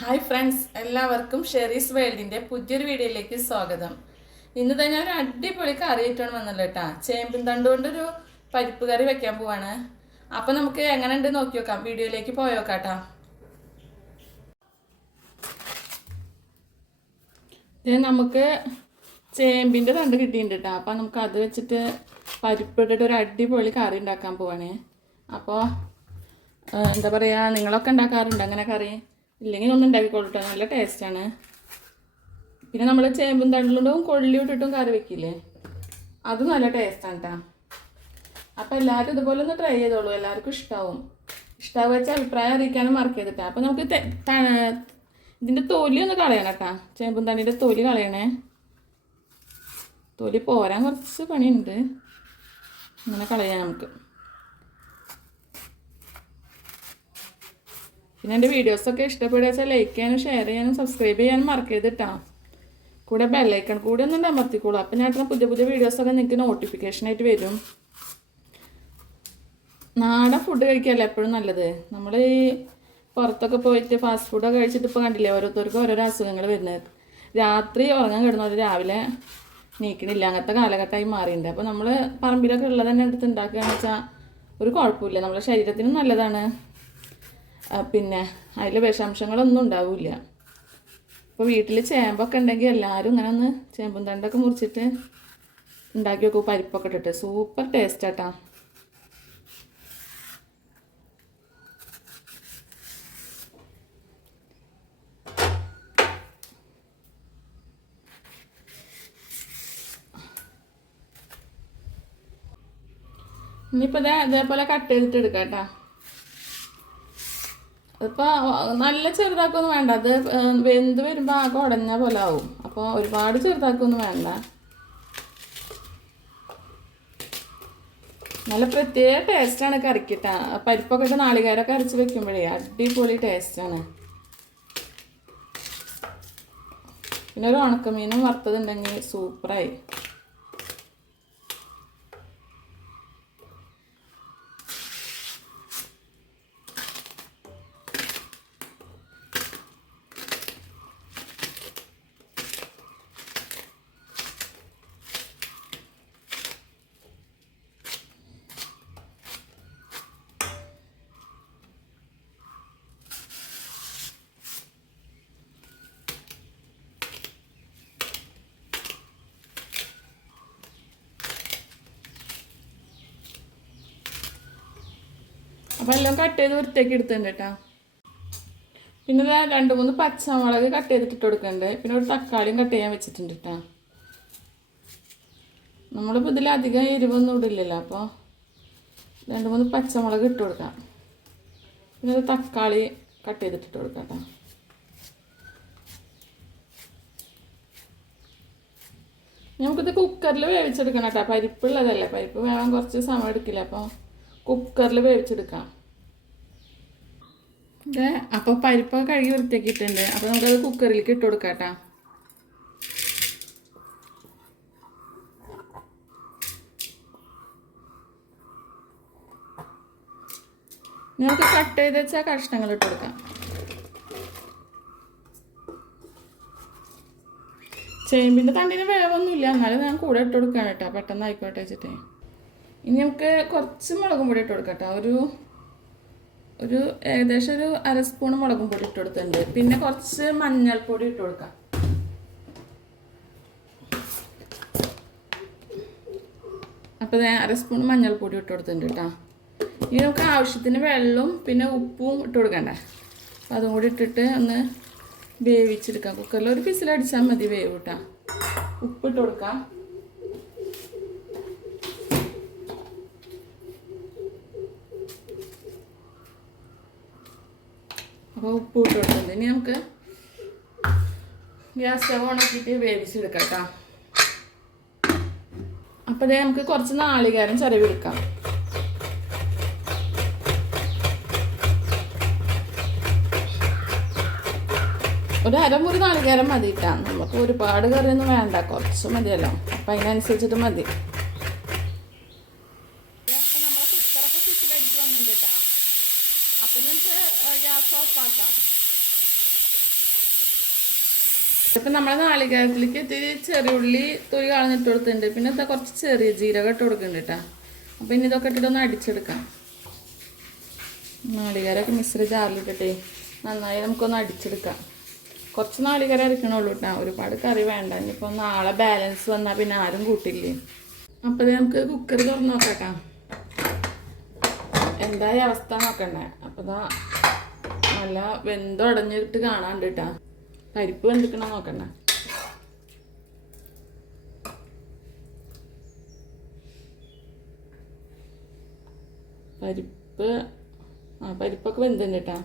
Hi friends, എല്ലാവർക്കും Sherry's വേൾഡിൻ്റെ പുതിയൊരു വീഡിയോയിലേക്ക് സ്വാഗതം. ഇന്ന് തന്നെ ഒരു അടിപൊളി കറി ആയിട്ടാണ് വന്നല്ലോ കേട്ടാ. ചേമ്പും തണ്ട് കൊണ്ടൊരു പരിപ്പ് കറി വെക്കാൻ പോവാണ്. അപ്പം നമുക്ക് എങ്ങനെ ഉണ്ട് നോക്കി നോക്കാം. വീഡിയോയിലേക്ക് പോയോക്കാട്ടാ. നമുക്ക് ചേമ്പിൻ്റെ തണ്ട് കിട്ടിയിട്ടുണ്ട് കേട്ടോ. അപ്പം നമുക്ക് അത് വെച്ചിട്ട് പരിപ്പിട്ടിട്ട് ഒരു അടിപൊളി കറി ഉണ്ടാക്കാൻ പോവാണ്. അപ്പോൾ എന്താ പറയുക, നിങ്ങളൊക്കെ ഉണ്ടാക്കാറുണ്ട് അങ്ങനെ കറി? ഇല്ലെങ്കിൽ ഒന്ന് ഉണ്ടാക്കിക്കൊള്ളട്ടെ, നല്ല ടേസ്റ്റാണ്. പിന്നെ നമ്മൾ ചേമ്പും തണ്ടിലും കൊള്ളി ഇട്ടിട്ടും കറി വെക്കില്ലേ, അതും നല്ല ടേസ്റ്റാണ് കേട്ടോ. അപ്പോൾ എല്ലാവരും ഇതുപോലെ ഒന്ന് ട്രൈ ചെയ്തോളൂ, എല്ലാവർക്കും ഇഷ്ടമാവും. ഇഷ്ടമാവുക വെച്ചാൽ അഭിപ്രായം അറിയിക്കാനും മറക്കരുത്. അപ്പോൾ നമുക്ക് ഇതിൻ്റെ തൊലി ഒന്ന് കളയണം കേട്ടോ. ചേമ്പും തണ്ടിൻ്റെ തൊലി കളയണേ. തൊലി പോരാൻ കുറച്ച് പണിയുണ്ട്, അങ്ങനെ കളയാം നമുക്ക്. പിന്നെ എൻ്റെ വീഡിയോസൊക്കെ ഇഷ്ടപ്പെടുക വെച്ചാൽ ലൈക്ക് ചെയ്യാനും ഷെയർ ചെയ്യാനും സബ്സ്ക്രൈബ് ചെയ്യാനും മറക്കരുത് കേട്ടോ. കൂടെ ബെല്ലൈക്കൺ കൂടെ ഒന്നും അമർത്തിക്കോളൂ. അപ്പം ഞാൻ പുതിയ പുതിയ വീഡിയോസൊക്കെ നിങ്ങൾക്ക് നോട്ടിഫിക്കേഷനായിട്ട് വരും. നാടൻ ഫുഡ് കഴിക്കാമല്ലോ എപ്പോഴും നല്ലത്. നമ്മൾ ഈ പുറത്തൊക്കെ പോയിട്ട് ഫാസ്റ്റ് ഫുഡൊക്കെ കഴിച്ചിട്ട് ഇപ്പോൾ കണ്ടില്ലേ, ഓരോരുത്തർക്കും ഓരോരോ അസുഖങ്ങൾ വരുന്നത്. രാത്രി ഉറങ്ങാൻ കിടന്നവർ രാവിലെ നീക്കണില്ല, അങ്ങനത്തെ കാലഘട്ടമായി മാറിയിട്ടുണ്ട്. അപ്പോൾ നമ്മൾ പറമ്പിലൊക്കെ ഉള്ളത് തന്നെ എടുത്ത് ഉണ്ടാക്കുകയെന്ന് വെച്ചാൽ ഒരു കുഴപ്പമില്ല, നമ്മുടെ ശരീരത്തിനും നല്ലതാണ്. പിന്നെ അതിൽ വിഷാംശങ്ങളൊന്നും ഉണ്ടാവില്ല. ഇപ്പോൾ വീട്ടിൽ ചേമ്പൊക്കെ ഉണ്ടെങ്കിൽ എല്ലാവരും ഇങ്ങനെ ഒന്ന് ചേമ്പും തണ്ടൊക്കെ മുറിച്ചിട്ട് ഉണ്ടാക്കി വെക്കും, പരിപ്പൊക്കെ ഇട്ടിട്ട്. സൂപ്പർ ടേസ്റ്റാട്ടാ. ഇനിയിപ്പോൾ ഇതേപോലെ കട്ട് ചെയ്തിട്ട് എടുക്കാം കേട്ടോ. അതിപ്പോൾ നല്ല ചെറുതാക്കൊന്നും വേണ്ട, അത് വെന്ത് വരുമ്പോൾ ആകെ ഉടഞ്ഞ പോലെ ആവും. അപ്പോൾ ഒരുപാട് ചെറുതാക്കൊന്നും വേണ്ട. നല്ല പ്രത്യേക ടേസ്റ്റാണ് കറിക്കിട്ടാ. പരിപ്പൊക്കെ ഇട്ട് നാളികേരമൊക്കെ അരച്ച് വെക്കുമ്പോഴേ അടിപൊളി ടേസ്റ്റാണ്. പിന്നെ ഒരു ഉണക്കമീനും വറുത്തതുണ്ടെങ്കിൽ സൂപ്പറായി. അപ്പോൾ എല്ലാം കട്ട് ചെയ്ത് വൃത്തിയാക്കി എടുത്തിട്ടുണ്ട് കേട്ടോ. പിന്നെ 2-3 പച്ചമുളക് കട്ട് ചെയ്തിട്ട് കൊടുക്കുന്നുണ്ട്. പിന്നെ ഒരു തക്കാളിയും കട്ട് ചെയ്യാൻ വെച്ചിട്ടുണ്ട് കേട്ടോ. നമ്മളിപ്പോൾ ഇതിലധികം എരിവൊന്നും ഇടില്ലല്ലോ, അപ്പോൾ 2-3 പച്ചമുളക് ഇട്ട് കൊടുക്കാം. പിന്നെ ഒരു തക്കാളി കട്ട് ചെയ്തിട്ടിട്ട് കൊടുക്കാം കേട്ടോ. നമുക്കിത് കുക്കറിൽ വേവിച്ചെടുക്കണം കേട്ടോ. പരിപ്പുള്ളതല്ലേ, പരിപ്പ് വേവാൻ കുറച്ച് സമയം എടുക്കില്ല, അപ്പോൾ കുക്കറിൽ വേവിച്ചെടുക്കാം. അപ്പോൾ പരിപ്പൊക്കെ കഴുകി വൃത്തിയാക്കിയിട്ടുണ്ട്. അപ്പോൾ നമുക്കത് കുക്കറിലേക്ക് ഇട്ട് കൊടുക്കാം കേട്ടോ. നമുക്ക് കട്ട് ചെയ്ത് വെച്ചാൽ കഷ്ണങ്ങൾ ഇട്ട് കൊടുക്കാം. ചേമ്പിൻ്റെ തണ്ടിന് വേവൊന്നുമില്ല, എന്നാലും ഞാൻ കൂടെ ഇട്ട് കൊടുക്കുകയാണ് കേട്ടോ, പെട്ടെന്ന് ആയിക്കോട്ടെ വെച്ചിട്ടേ. ഇനി നമുക്ക് കുറച്ച് മുളകും പൊടി ഇട്ട് കൊടുക്കാം കേട്ടോ. ഒരു ഏകദേശം ഒരു 1/2 സ്പൂൺ മുളകും പൊടി ഇട്ട് കൊടുത്തിട്ടുണ്ട്. പിന്നെ കുറച്ച് മഞ്ഞൾപ്പൊടി ഇട്ട് കൊടുക്കാം. അപ്പോൾ 1/2 സ്പൂൺ മഞ്ഞൾപ്പൊടി ഇട്ട് കൊടുത്തിട്ടുണ്ട് കേട്ടോ. ഇനി നമുക്ക് ആവശ്യത്തിന് വെള്ളവും പിന്നെ ഉപ്പും ഇട്ട് കൊടുക്കണ്ടേ. അപ്പോൾ അതും കൂടി ഇട്ടിട്ട് ഒന്ന് വേവിച്ചെടുക്കാം. കുക്കറിൽ ഒരു വിസിലടിച്ചാൽ മതി, വേവ് കേട്ടോ. ഉപ്പിട്ട് കൊടുക്കാം. അപ്പോൾ ഉപ്പ് ഇട്ട് കൊടുക്കുന്നത്. ഇനി നമുക്ക് ഗ്യാസ് സ്റ്റവ് ഉണക്കിയിട്ട് വേവിച്ചെടുക്കാം കേട്ടോ. അപ്പോൾ അതേ നമുക്ക് കുറച്ച് നാളികേരം ചിരവിയെടുക്കാം. ഒരു അരമുറി നാളികേരം മതി കേട്ടോ. നമുക്ക് ഒരുപാട് കറിയൊന്നും വേണ്ട, കുറച്ച് മതിയല്ലോ. അപ്പം അതിനനുസരിച്ചിട്ട് മതി. അപ്പം നമ്മൾ കുക്കറൊക്കെ വിസിലടിച്ച് വന്നിട്ടുണ്ട് കേട്ടോ. അപ്പം നമുക്ക് ഗ്യാസ് ഓഫ് ആക്കാം. ഇപ്പം നമ്മളെ നാളികേരത്തിലേക്ക് ഇത്തിരി ചെറിയ ഉള്ളി തൊലി കളഞ്ഞിട്ട് കൊടുത്തിട്ടുണ്ട്. പിന്നെ എന്താ കുറച്ച് ചെറിയ ജീരകം ഇട്ട് കൊടുക്കുന്നുണ്ട് കേട്ടോ. അപ്പം ഇനി ഇതൊക്കെ ഇട്ടിട്ടൊന്ന് അടിച്ചെടുക്കാം. നാളികേരമൊക്കെ മിക്സിയുടെ ജാറിലിട്ടിട്ടേ നന്നായി നമുക്കൊന്ന് അടിച്ചെടുക്കാം. കുറച്ച് നാളികേരം അരക്കണുള്ളൂ കേട്ടോ, ഒരുപാട് കറി വേണ്ട. ഇനിയിപ്പോൾ നാളെ ബാലൻസ് വന്നാൽ പിന്നെ ആരും കൂട്ടില്ലേ. അപ്പോൾ നമുക്ക് കുക്കർ തുറന്ന് നോക്കാം. എന്തായ അവസ്ഥ നോക്കണ്ടേ. അപ്പോൾ ഇതാ നല്ല വെന്തുടഞ്ഞിട്ട് കാണാണ്ട് കേട്ടോ. പരിപ്പ് വെന്തിക്കണോ നോക്കണ്ട. പരിപ്പൊക്കെ വെന്തുണ്ട് കേട്ടോ.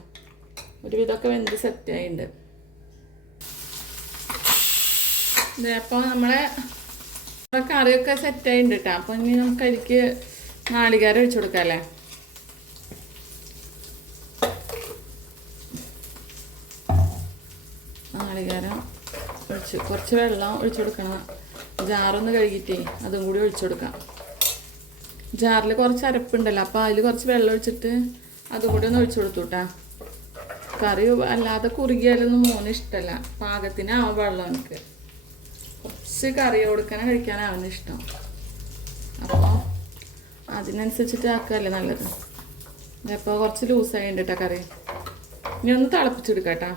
ഒരുവിധമൊക്കെ വെന്ത് സെറ്റായിട്ടുണ്ട്. അപ്പോൾ നമ്മളെ കറിയൊക്കെ സെറ്റായിട്ടുണ്ട് കേട്ടോ. അപ്പോൾ ഇനി നമുക്ക് അതിലേക്ക് നാളികേരം ഒഴിച്ചു കൊടുക്കാം അല്ലേ. നാളികേരം ഒഴിച്ച് കുറച്ച് വെള്ളം ഒഴിച്ചു കൊടുക്കണം. ജാറൊന്ന് കഴുകിയിട്ടേ അതും കൂടി ഒഴിച്ചു കൊടുക്കാം. ജാറിൽ കുറച്ച് അരപ്പുണ്ടല്ലോ, അപ്പോൾ അതിൽ കുറച്ച് വെള്ളം ഒഴിച്ചിട്ട് അതും കൂടി ഒന്ന് ഒഴിച്ചു കൊടുത്തു കേട്ടോ. കറി അല്ലാതെ കുറുകിയാലൊന്നും മോന് ഇഷ്ടമല്ല. പാകത്തിനാവും വെള്ളം. എനിക്ക് കുറച്ച് കറി കൊടുക്കാനും കഴിക്കാനാവുന്ന ഇഷ്ടം. അപ്പോൾ അതിനനുസരിച്ചിട്ട് ആക്കുകയല്ലേ നല്ലത്. അപ്പോൾ കുറച്ച് ലൂസായിട്ടുണ്ട് കേട്ടോ കറി. ഇനി ഒന്ന് തിളപ്പിച്ചെടുക്കാം കേട്ടോ.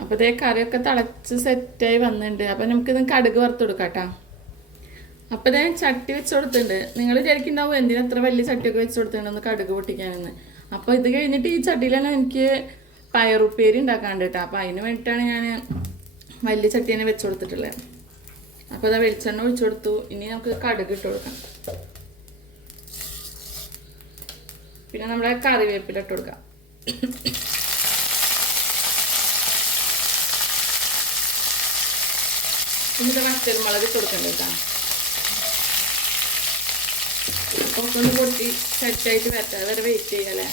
അപ്പോൾ ഇതേ കറിയൊക്കെ തിളച്ച് സെറ്റായി വന്നിട്ടുണ്ട്. അപ്പോൾ നമുക്കിത് കടുക് വറുത്ത് കൊടുക്കാം കേട്ടോ. അപ്പോൾ ഇതേ ചട്ടി വെച്ച് കൊടുത്തിട്ടുണ്ട്. നിങ്ങൾ വിചാരിക്കുന്നുണ്ടാവും എന്തിനാ എത്ര വലിയ ചട്ടിയൊക്കെ വെച്ച് കൊടുത്തിട്ടുണ്ടെന്ന് കടുക് പൊട്ടിക്കാനെന്ന്. അപ്പോൾ ഇത് കഴിഞ്ഞിട്ട് ഈ ചട്ടിയിൽ തന്നെ എനിക്ക് പയറുപ്പേരി ഉണ്ടാക്കാണ്ട് കേട്ടോ. അപ്പോൾ അതിന് വേണ്ടിയിട്ടാണ് ഞാൻ വലിയ ചട്ടി തന്നെ വെച്ച് കൊടുത്തിട്ടുള്ളത്. അപ്പോൾ ഇതാ വെളിച്ചെണ്ണ ഒഴിച്ചു കൊടുത്തു. ഇനി നമുക്ക് കടുക് ഇട്ട് കൊടുക്കാം. പിന്നെ നമ്മളെ കറിവേപ്പില ഇട്ട് കൊടുക്കാം. എന്നിട്ട് വറ്റൽമുളക് ഇട്ട് കൊടുക്കണ്ട കേട്ടോ. ഒക്കെ ഒന്ന് പൊട്ടി സെറ്റായിട്ട് വരട്ടെ. വരെ വെയിറ്റ് ചെയ്യാല്ലേ.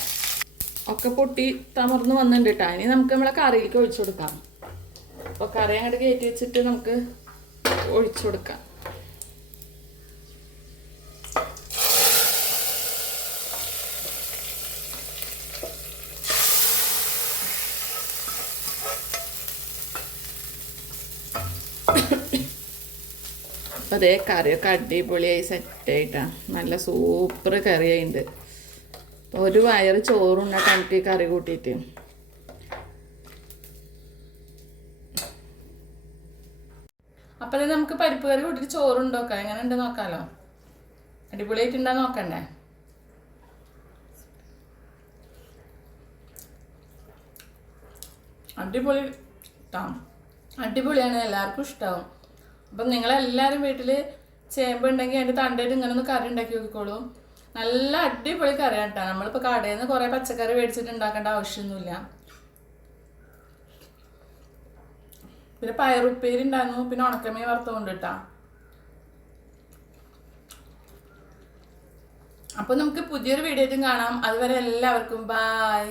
ഒക്കെ പൊട്ടി തമർന്ന് വന്നിട്ടുണ്ട് കേട്ടോ. ഇനി നമുക്ക് നമ്മളെ കറിയിലേക്ക് ഒഴിച്ചു കൊടുക്കാം. അപ്പോൾ കറി അങ്ങോട്ട് കയറ്റി വെച്ചിട്ട് നമുക്ക് ഒഴിച്ചു കൊടുക്കാം. അപ്പം അതേ കറിയൊക്കെ അടിപൊളിയായി സെറ്റായിട്ടാണ്. നല്ല സൂപ്പർ കറിയായിട്ടുണ്ട്. അപ്പോൾ ഒരു വയറ് ചോറുണ്ടാക്കാൻ എനിക്ക് കറി കൂട്ടിയിട്ട്. അപ്പം അത് നമുക്ക് പരിപ്പ് കറി കൂട്ടിയിട്ട് ചോറുണ്ടോക്കാം. എങ്ങനെ ഉണ്ട് നോക്കാമല്ലോ. അടിപൊളിയായിട്ടുണ്ടാ നോക്കണ്ടേ. അടിപൊളി അടിപൊളിയാണ്. എല്ലാവർക്കും ഇഷ്ടമാവും. അപ്പം നിങ്ങളെല്ലാവരും വീട്ടിൽ ചേമ്പുണ്ടെങ്കിൽ അതിൻ്റെ തണ്ടായിട്ട് ഇങ്ങനെ ഒന്ന് കറി ഉണ്ടാക്കി നോക്കിക്കോളൂ. നല്ല അടിപൊളി കറിയാണ് കേട്ടോ. നമ്മളിപ്പോൾ കടയിൽ നിന്ന് കുറേ പച്ചക്കറി മേടിച്ചിട്ട് ഉണ്ടാക്കേണ്ട ആവശ്യമൊന്നുമില്ല. പിന്നെ പയറുപ്പേരി ഉണ്ടായിരുന്നു. പിന്നെ ഉണക്കമീൻ വറുത്തുകൊണ്ട് കേട്ടോ. അപ്പോൾ നമുക്ക് പുതിയൊരു വീഡിയോ ആയിട്ടും കാണാം. അതുവരെ എല്ലാവർക്കും ബായ്.